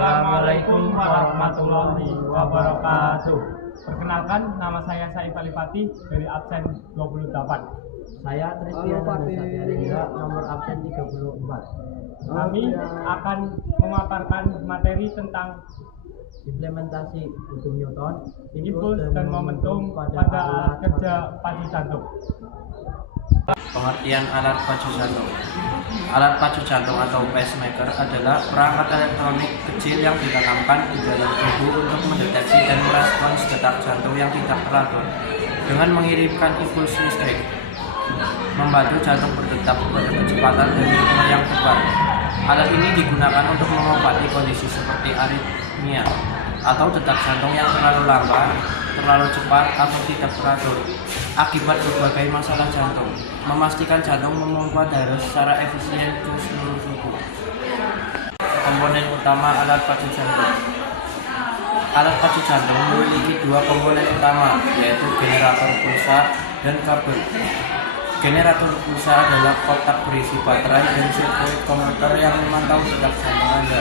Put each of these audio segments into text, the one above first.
Assalamualaikum warahmatullahi wabarakatuh. Perkenalkan, nama saya Saif Alifati dari absen 28. Saya Tristiana Dasarya, nomor absen 34. Kami akan memaparkan materi tentang Implementasi hukum Newton, impuls dan momentum pada alat kerja pacu jantung. Pengertian alat pacu jantung. Alat pacu jantung atau pacemaker adalah perangkat elektronik kecil yang ditanamkan di dalam tubuh untuk mendeteksi dan merespons detak jantung yang tidak teratur dengan mengirimkan impuls listrik, membantu jantung berdetak pada kecepatan dan ritme yang tepat. Alat ini digunakan untuk mengobati kondisi seperti aritmia atau detak jantung yang terlalu lambat, terlalu cepat, atau tidak teratur akibat berbagai masalah jantung, memastikan jantung memompa darah secara efisien ke seluruh tubuh. Komponen utama alat pacu jantung. Alat pacu jantung memiliki dua komponen utama, yaitu generator pulsa dan kabel. Generator pulsa adalah kotak berisi baterai dan sirkuit komuter yang memantau detak jantung Anda,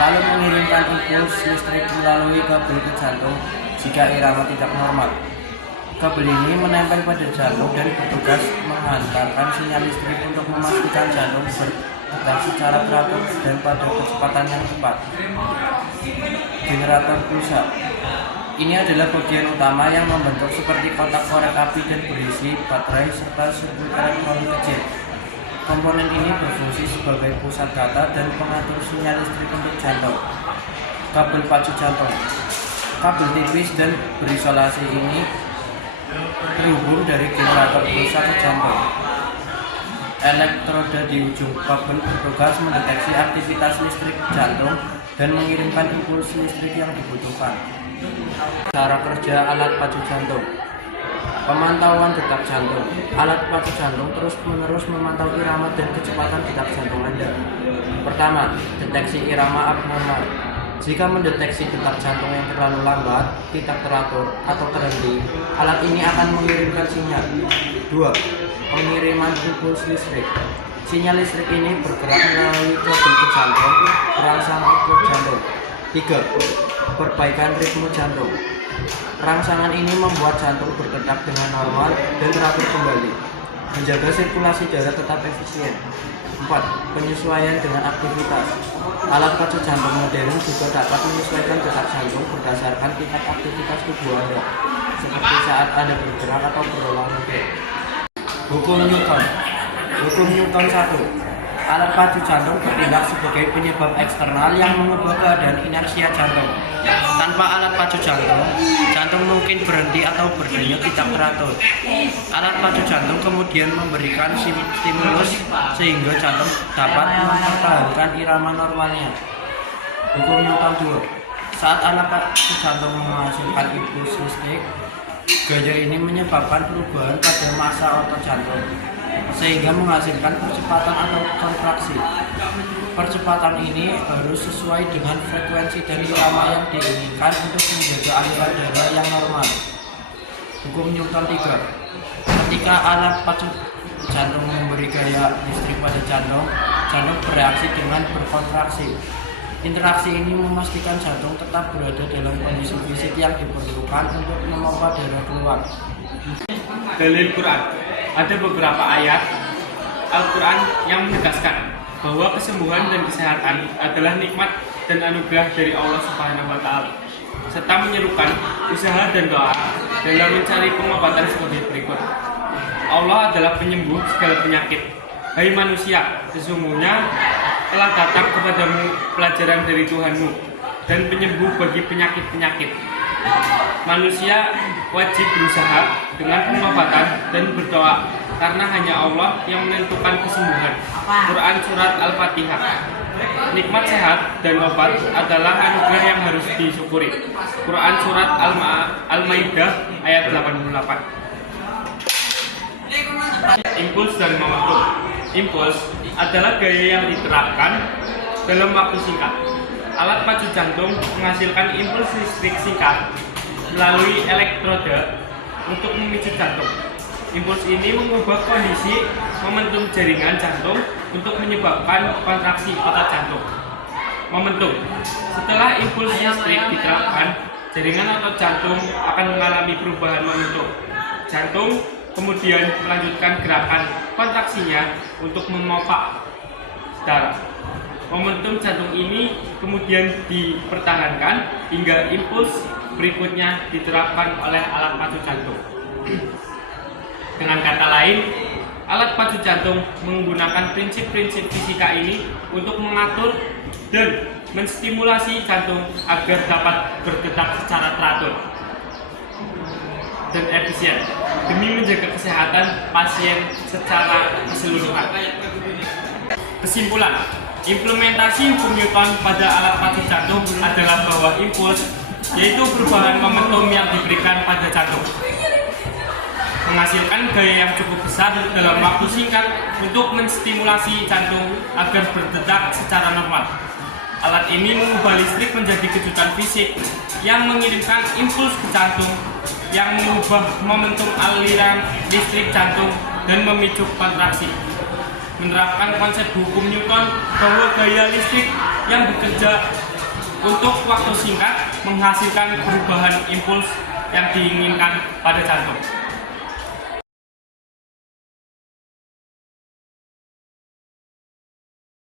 lalu mengirimkan impuls listrik melalui kabel ke jantung jika irama tidak normal. Kabel ini menempel pada jantung dan bertugas menghantarkan sinyal listrik untuk memastikan jantung berdetak secara teratur dan pada kecepatan yang tepat. Generator pulsa. Ini adalah bagian utama yang membentuk seperti kotak korek api dan berisi baterai serta sirkuit elektronik kecil. Komponen ini berfungsi sebagai pusat data dan pengatur sinyal listrik untuk jantung. Kabel pacu jantung. Kabel tipis dan berisolasi ini terhubung dari generator pulsa ke jantung. Elektroda di ujung kabel bertugas mendeteksi aktivitas listrik jantung dan mengirimkan impuls listrik yang dibutuhkan. Cara kerja alat pacu jantung. Pemantauan detak jantung. Alat pacu jantung terus-menerus memantau irama dan kecepatan detak jantung Anda. Pertama, deteksi irama abnormal. Jika mendeteksi detak jantung yang terlalu lambat, tidak teratur, atau terhenti, alat ini akan mengirimkan sinyal. 2. Pengiriman impuls listrik. Sinyal listrik ini bergerak melalui kabel ke jantung, perangsang output jantung. 3. Perbaikan ritme jantung. Rangsangan ini membuat jantung berdetak dengan normal dan teratur kembali, menjaga sirkulasi darah tetap efisien. 4. Penyesuaian dengan aktivitas. Alat pacu jantung modern juga dapat menyesuaikan detak jantung berdasarkan tingkat aktivitas tubuh Anda, seperti saat Anda bergerak atau berolahraga. Hukum Newton. Hukum Newton 1. Alat pacu jantung bertindak sebagai penyebab eksternal yang mengubah keadaan inersia jantung. Tanpa alat pacu jantung, jantung mungkin berhenti atau berdenyut tidak teratur. Alat pacu jantung kemudian memberikan stimulus sehingga jantung dapat mempertahankan irama normalnya. Hukum Newton 2. Saat alat pacu jantung menghasilkan impuls listrik, gaya ini menyebabkan perubahan pada massa otot jantung, sehingga menghasilkan percepatan atau kontraksi. Percepatan ini harus sesuai dengan frekuensi dan irama yang diinginkan untuk menjaga aliran darah yang normal. Hukum Newton 3. Ketika alat pacu jantung memberi gaya listrik pada jantung, jantung bereaksi dengan berkontraksi. Interaksi ini memastikan jantung tetap berada dalam kondisi fisik yang diperlukan untuk memompa darah keluar. Dalil Quran. Ada beberapa ayat Al-Quran yang menegaskan bahwa kesembuhan dan kesehatan adalah nikmat dan anugerah dari Allah Subhanahu wa Ta'ala, serta menyerukan usaha dan doa dalam mencari pengobatan sebagai berikut. Allah adalah penyembuh segala penyakit. Hai manusia, sesungguhnya telah datang kepadamu pelajaran dari Tuhanmu dan penyembuh bagi penyakit-penyakit. Manusia wajib berusaha dengan pengobatan dan berdoa, karena hanya Allah yang menentukan kesembuhan. Quran Surat Al-Fatihah. Nikmat sehat dan obat adalah anugerah yang harus disyukuri. Quran Surat Al-Maidah ayat 88. Impuls dan momentum. Impuls adalah gaya yang diterapkan dalam waktu singkat. Alat pacu jantung menghasilkan impuls listrik singkat melalui elektroda untuk memicu jantung. Impuls ini mengubah kondisi momentum jaringan jantung untuk menyebabkan kontraksi otot jantung. Momentum. Setelah impuls listrik diterapkan, jaringan otot jantung akan mengalami perubahan momentum. Jantung kemudian melanjutkan gerakan kontraksinya untuk memompa darah. Momentum jantung ini kemudian dipertahankan hingga impuls berikutnya diterapkan oleh alat pacu jantung. Dengan kata lain, alat pacu jantung menggunakan prinsip-prinsip fisika ini untuk mengatur dan menstimulasi jantung agar dapat berdetak secara teratur dan efisien demi menjaga kesehatan pasien secara keseluruhan. Kesimpulan, implementasi hukum Newton pada alat pacu jantung adalah bahwa impuls, yaitu perubahan momentum yang diberikan pada jantung, menghasilkan gaya yang cukup besar dalam waktu singkat untuk menstimulasi jantung agar berdetak secara normal. Alat ini mengubah listrik menjadi kejutan fisik yang mengirimkan impuls ke jantung yang mengubah momentum aliran listrik jantung dan memicu kontraksi. Menerapkan konsep hukum Newton bahwa gaya listrik yang bekerja untuk waktu singkat menghasilkan perubahan impuls yang diinginkan pada jantung.